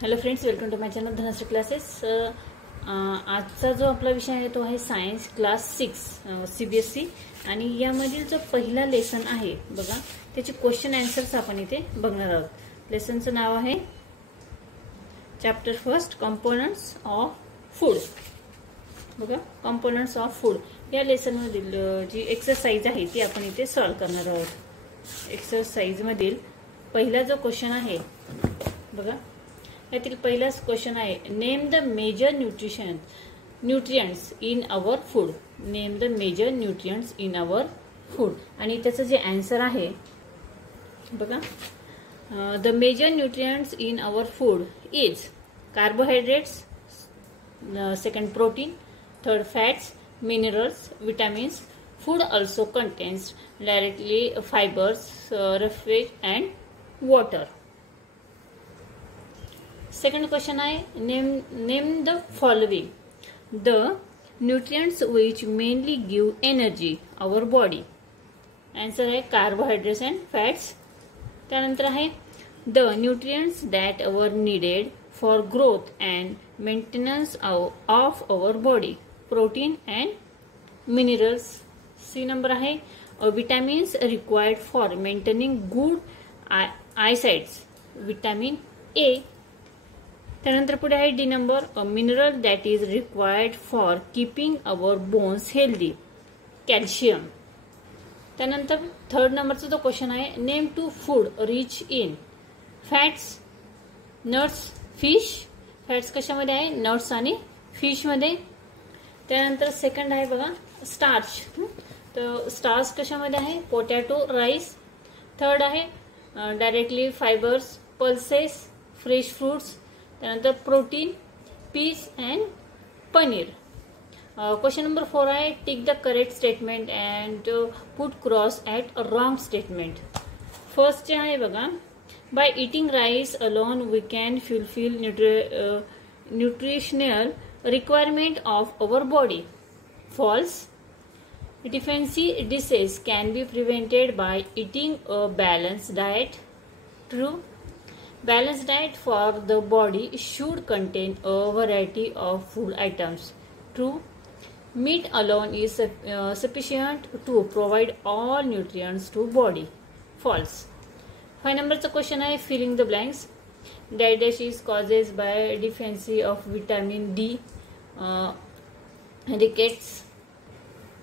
Hello friends, welcome to my channel Dhanashree classes. आजचा जो आपला विषय आहे तो आहे सायन्स क्लास 6 CBSE आणि यामधील जो पहिला लेसन आहे बघा, त्याचे क्वेश्चन आन्सर्स आपण इथे बघणार आहोत। लेसनचं नाव आहे chapter first components of food. बघा, कंपोनेंट्स ऑफ फूड या लेसन मधील जी एक्सरसाइज आहे ती आपण इथे सॉल्व करणार आहोत। एक्सरसाइज मधील पहिला जो क्वेश्चन आहे बघा, यातील पहिलाच क्वेश्चन आहे name the major nutrients in our food. Name the major nutrients in our food आणि त्याचं जे आन्सर आहे बघा, the major nutrients in our food is carbohydrates, second protein, third fats, minerals, vitamins. Food also contains directly fibers, refuge and water. Second question है name the following the nutrients which mainly give energy our body। Answer है carbohydrates and fats। त्यानंतर है the nutrients that are needed for growth and maintenance of our body, protein and minerals। C number है vitamins required for maintaining good eyesight, vitamin A। त्यानंतर पुढे आहे D number mineral that is required for keeping our bones healthy, calcium. त्यानंतर third नंबरचा जो question आहे name two food rich in fats, nuts, fish. Fats कशामध्ये आहे? Nuts आणि फिश मध्ये। त्यानंतर सेकंड आहे बघा स्टार्च, तर स्टार्च कशामध्ये आहे? Potato, rice. थर्ड आहे directly fibres, pulses, fresh fruits. त्यानंतर protein, peas and paneer. Question number 4 आहे tick the correct statement and put cross at wrong statement. First जे आहे बघा, by eating rice alone we can fulfil nutritional requirement of our body, false. Defensive disease can be prevented by eating a balanced diet, true। Balanced diet for the body should contain a variety of food items, true। Meat alone is sufficient to provide all nutrients to body, false। 5 numberचा question आहे filling the blanks। Diabetes is causes by deficiency of vitamin D, rickets,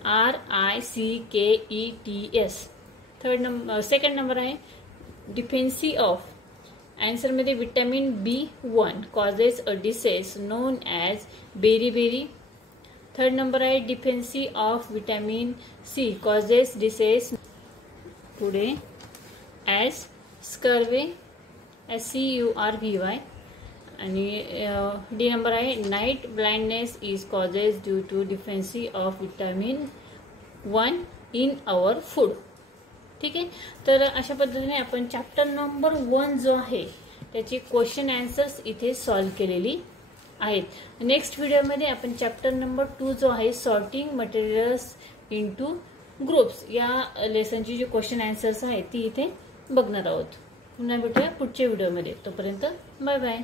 RICKETS। Second number आहे deficiency of. Answer मध्ये vitamin B1 causes a disease known as beriberi. Third number आहे deficiency of vitamin C causes disease पुढे as scurvy, SCURVY। आणि D number आहे night blindness is causes due to deficiency of vitamin 1 in our food. ठीक आहे, तर अशा पद्धतीने आपण चॅप्टर नंबर 1 जो आहे त्याची क्वेश्चन आन्सर्स इथे सॉल्व केलेली आहेत। नेक्स्ट व्हिडिओमध्ये आपण चॅप्टर नंबर 2 जो आहे सॉर्टिंग मटेरियल्स इनटू ग्रुप्स या लेसनची जी क्वेश्चन आन्सर्स आहेत ती इथे बघणार आहोत। पुन्हा भेटूया पुढच्या व्हिडिओमध्ये, तोपर्यंत बाय बाय।